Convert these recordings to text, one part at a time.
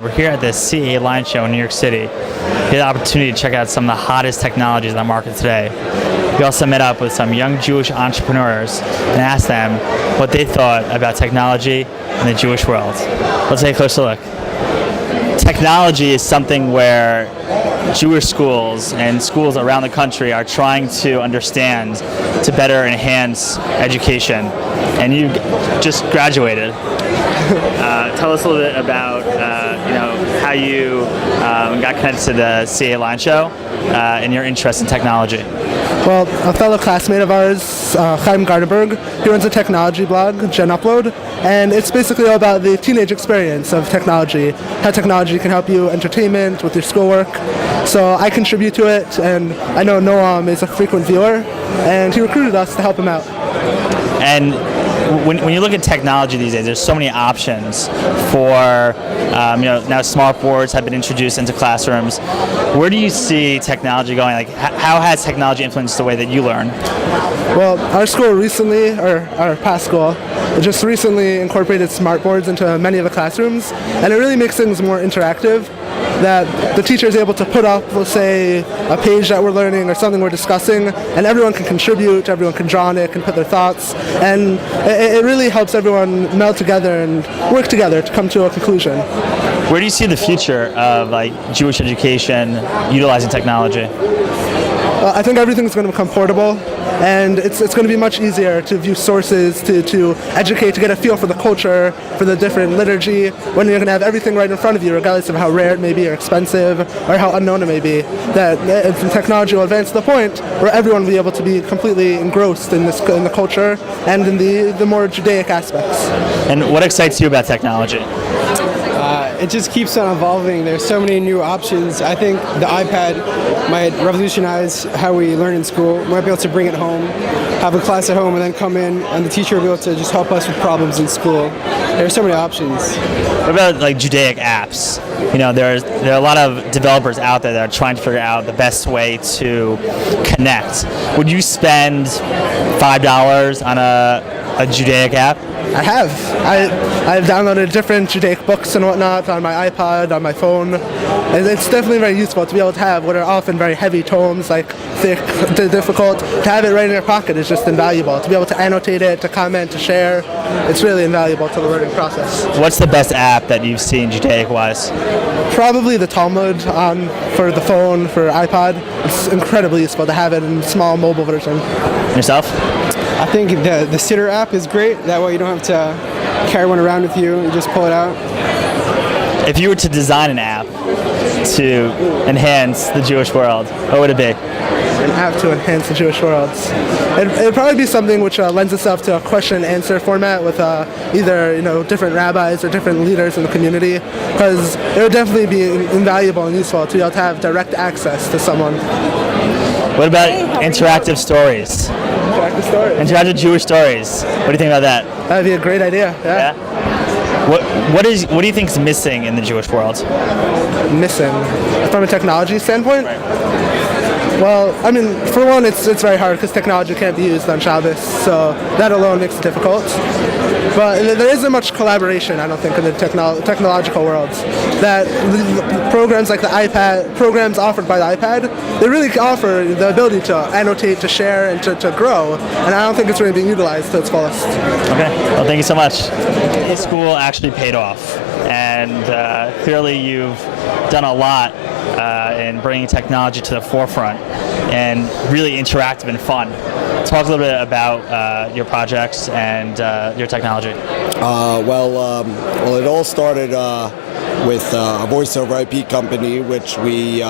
We're here at the CEA Line Show in New York City. We had the opportunity to check out some of the hottest technologies in the market today. We also met up with some young Jewish entrepreneurs and asked them what they thought about technology in the Jewish world. Let's take a closer look. Technology is something where Jewish schools and schools around the country are trying to understand to better enhance education. And you just graduated. Tell us a little bit about how you got connected to the CEA Line Show and your interest in technology. Well, a fellow classmate of ours, Chaim Gardenberg, he runs a technology blog, Gen Upload, and it's basically all about the teenage experience of technology, how technology can help you entertainment with your schoolwork. So I contribute to it, and I know Noam is a frequent viewer, and he recruited us to help him out. And when you look at technology these days, there's so many options for, now smart boards have been introduced into classrooms. Where do you see technology going? Like, how has technology influenced the way that you learn? Well, our school recently, or our past school, just recently incorporated smart boards into many of the classrooms, and it really makes things more interactive, that the teacher is able to put up, let's say, a page that we're learning or something we're discussing, and everyone can contribute, everyone can draw on it, can put their thoughts, and it really helps everyone meld together and work together to come to a conclusion. Where do you see the future of Jewish education utilizing technology? I think everything's going to become portable, and it's going to be much easier to view sources, to educate, to get a feel for the culture, for the different liturgy, when you're going to have everything right in front of you, regardless of how rare it may be or expensive or how unknown it may be. That technology will advance to the point where everyone will be able to be completely engrossed in the culture and in the more Judaic aspects. And what excites you about technology? It just keeps on evolving. There's so many new options. I think the iPad might revolutionize how we learn in school. We might be able to bring it home, have a class at home, and then come in, and the teacher will be able to just help us with problems in school. There's so many options. What about Judaic apps? There are a lot of developers out there that are trying to figure out the best way to connect. Would you spend $5 on a Judaic app? I have. I've downloaded different Judaic books and whatnot on my iPod, on my phone, and it's definitely very useful to be able to have what are often very heavy tomes, like thick, difficult. To have it right in your pocket is just invaluable. To be able to annotate it, to comment, to share, it's really invaluable to the learning process. What's the best app that you've seen Judaic-wise? Probably the Talmud for the phone, for iPod. It's incredibly useful to have it in a small mobile version. Yourself? I think the Sitter app is great. That way you don't have to carry one around with you. You just pull it out. If you were to design an app to enhance the Jewish world, what would it be? An app to enhance the Jewish world. It'd probably be something which lends itself to a question and answer format with either different rabbis or different leaders in the community, because it would definitely be invaluable and useful to be able to have direct access to someone. What about interactive stories? Interactive stories. Interactive Jewish stories. What do you think about that? That'd be a great idea. Yeah. What do you think is missing in the Jewish world? Missing from a technology standpoint? Right. Well, I mean, for one, it's very hard because technology can't be used on Shabbos, so that alone makes it difficult. But there isn't much collaboration, I don't think, in the technological world. That programs like the iPad, programs offered by the iPad, they really offer the ability to annotate, to share, and to grow. And I don't think it's really being utilized to its fullest. Okay. Well, thank you so much. The school actually paid off, and clearly you've done a lot in bringing technology to the forefront and really interactive and fun. Talk a little bit about your projects and your technology. Well, it all started with a voice-over IP company, which we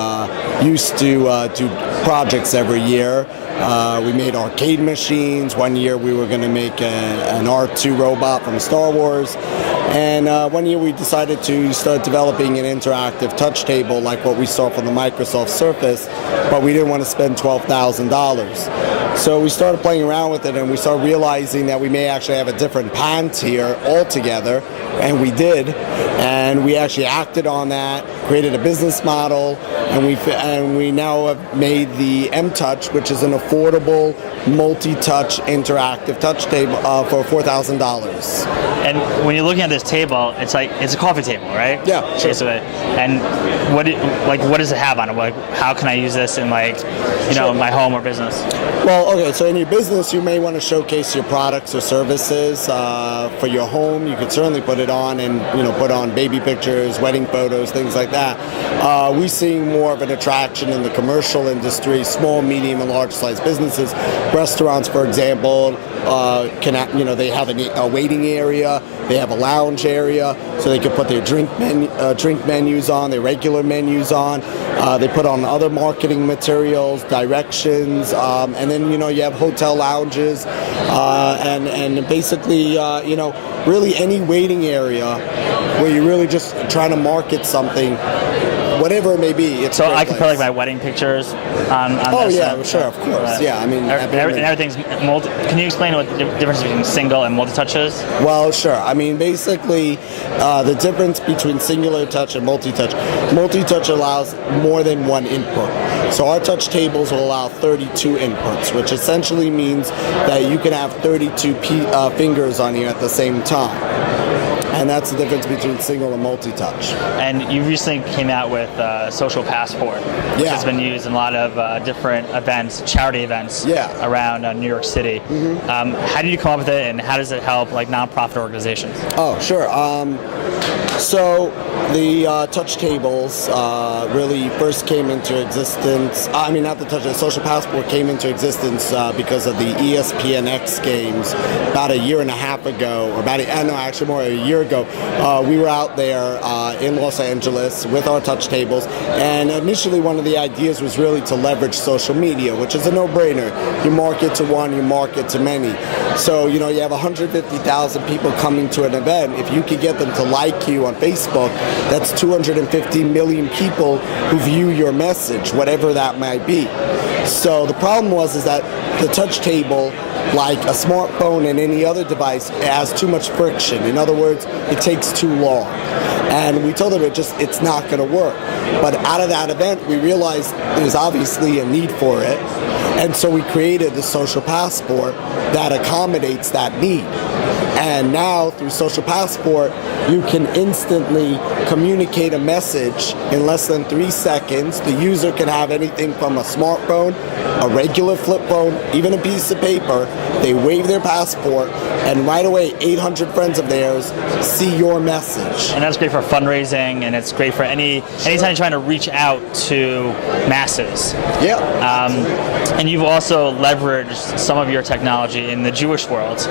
used to do projects every year. We made arcade machines. One year we were going to make an R2 robot from Star Wars. And one year we decided to start developing an interactive touch table like what we saw from the Microsoft Surface, but we didn't want to spend $12,000. So we started playing around with it, and we started realizing that we may actually have a different pant here altogether, and we did, and we actually acted on that, created a business model, and we now have made the M-Touch, which is an affordable, multi-touch, interactive touch table for $4,000. And when you're looking at this table, it's a coffee table, right? Yeah, sure. Basically. And what does it have on it? Like, how can I use this in my home or business? Well, okay, so in your business, you may want to showcase your products or services. For your home, you could certainly put it on and put on baby pictures, wedding photos, things like that. We're seeing more of an attraction in the commercial industry, small, medium, and large-sized businesses. Restaurants, for example, they have a waiting area, they have a lounge area, so they can put their drink menus on, their regular menus on. They put on other marketing materials, directions, and then you have hotel lounges, and basically really any waiting area where you're really just trying to market something, whatever it may be. So I can put my wedding pictures on Oh this. yeah, sure, of course. Yeah, I mean, and everything's multi. Can you explain what the difference between single and multi-touch is? Well, sure. I mean, basically, the difference between singular touch and multi-touch. Multi-touch allows more than one input. So our touch tables will allow 32 inputs, which essentially means that you can have 32 fingers on here at the same time. And that's the difference between single and multi-touch. And you recently came out with Social Passport, which has been used in a lot of different events, charity events around New York City. Mm-hmm. How did you come up with it, and how does it help nonprofit organizations? Oh, sure. So the touch tables really first came into existence. I mean, not the touch. The Social Passport came into existence because of the ESPNX games about a year and a half ago, or actually more a year ago. We were out there in Los Angeles with our touch tables, and initially one of the ideas was really to leverage social media, which is a no-brainer. You market to one, you market to many. So you have 150,000 people coming to an event. If you could get them to like you on Facebook, that's 250 million people who view your message, whatever that might be. So the problem is that the touch table, like a smartphone and any other device, it has too much friction. In other words, it takes too long. And we told them it's not going to work. But out of that event, we realized there's obviously a need for it. And so we created the Social Passport that accommodates that need. And now, through Social Passport, you can instantly communicate a message in less than 3 seconds. The user can have anything from a smartphone, a regular flip phone, even a piece of paper. They wave their passport, and right away, 800 friends of theirs see your message. And that's great for fundraising, and it's great for anytime you're trying to reach out to masses. Yeah. And you've also leveraged some of your technology in the Jewish world,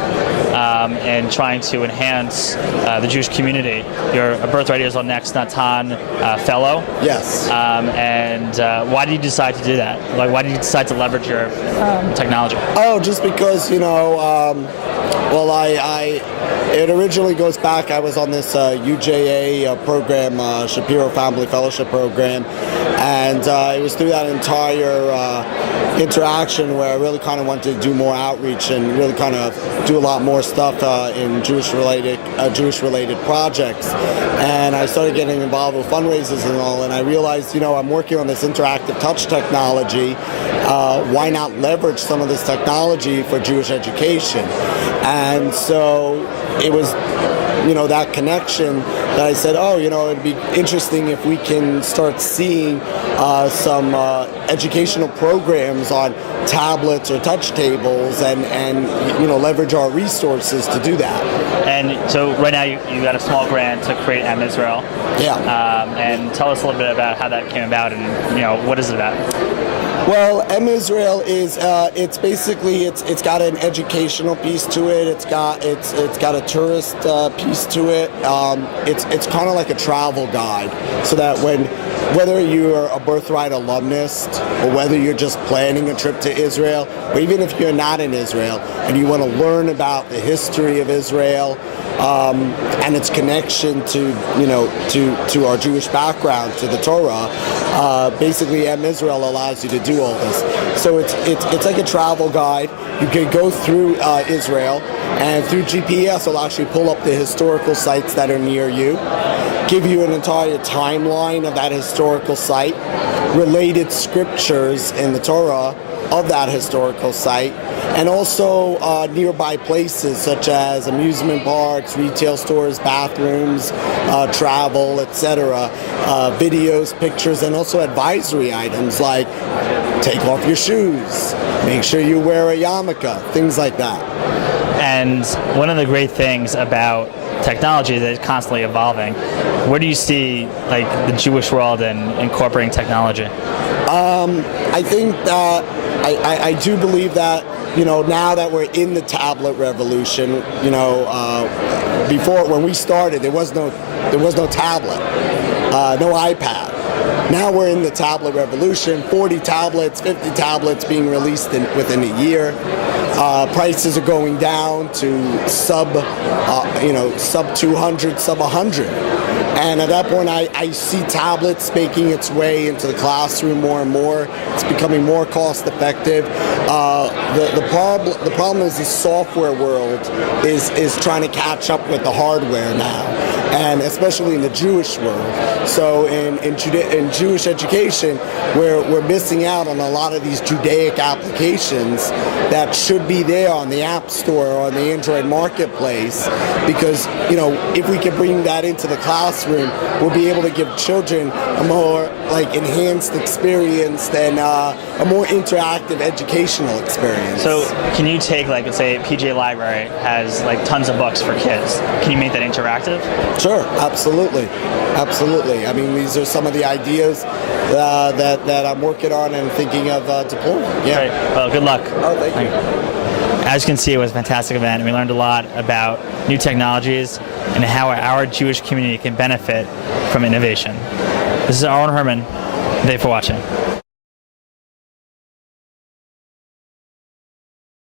and trying to enhance the Jewish community. You're a Birthright Israel Next Natan fellow. Yes. And why did you decide to do that? Why did you decide to leverage your technology? Oh, just because, it originally goes back, I was on this UJA program, Shapiro Family Fellowship Program, and it was through that entire interaction where I really kind of wanted to do more outreach and really kind of do a lot more stuff in Jewish-related projects. And I started getting involved with fundraisers and all, and I realized, I'm working on this interactive touch technology. Why not leverage some of this technology for Jewish education? And so it was, that connection that I said, it'd be interesting if we can start seeing some educational programs on tablets or touch tables and leverage our resources to do that. And so right now you got a small grant to create M Israel. Yeah. And tell us a little bit about how that came about and what is it about? Well, M Israel is it's basically it's got an educational piece to it. It's got a tourist piece to it. It's kind of like a travel guide, so that whether you're a Birthright alumnus or whether you're just planning a trip to Israel, or even if you're not in Israel and you want to learn about the history of Israel and its connection to our Jewish background, to the Torah, basically M Israel allows you to do all this. So it's like a travel guide. You can go through Israel, And through GPS, it'll actually pull up the historical sites that are near you, give you an entire timeline of that historical site, related scriptures in the Torah of that historical site, and also nearby places such as amusement parks, retail stores, bathrooms, travel, etc., videos, pictures, and also advisory items like take off your shoes, make sure you wear a yarmulke, things like that. And one of the great things about technology is that it's constantly evolving. Where do you see like the Jewish world and incorporating technology? I think that I do believe that, you know, now that we're in the tablet revolution, you know, before when we started there was no tablet, no iPad. Now we're in the tablet revolution. 40 tablets, 50 tablets being released within a year. Prices are going down to sub 200, sub 100. And at that point, I see tablets making its way into the classroom more and more. It's becoming more cost effective. The problem is the software world is trying to catch up with the hardware now, and especially in the Jewish world. So in Jewish education, we're missing out on a lot of these Judaic applications that should be there on the App Store or on the Android Marketplace, because, you know, if we can bring that into the classroom, we'll be able to give children a more like enhanced experience and a more interactive educational experience. So can you take, like, let's say PJ Library has like tons of books for kids. Can you make that interactive? Sure, absolutely. Absolutely. I mean, these are some of the ideas that I'm working on and thinking of deploying. Yeah. Great. Well, good luck. Oh, thank you. As you can see, it was a fantastic event, and we learned a lot about new technologies and how our Jewish community can benefit from innovation. This is Aaron Herman. Thank you for watching.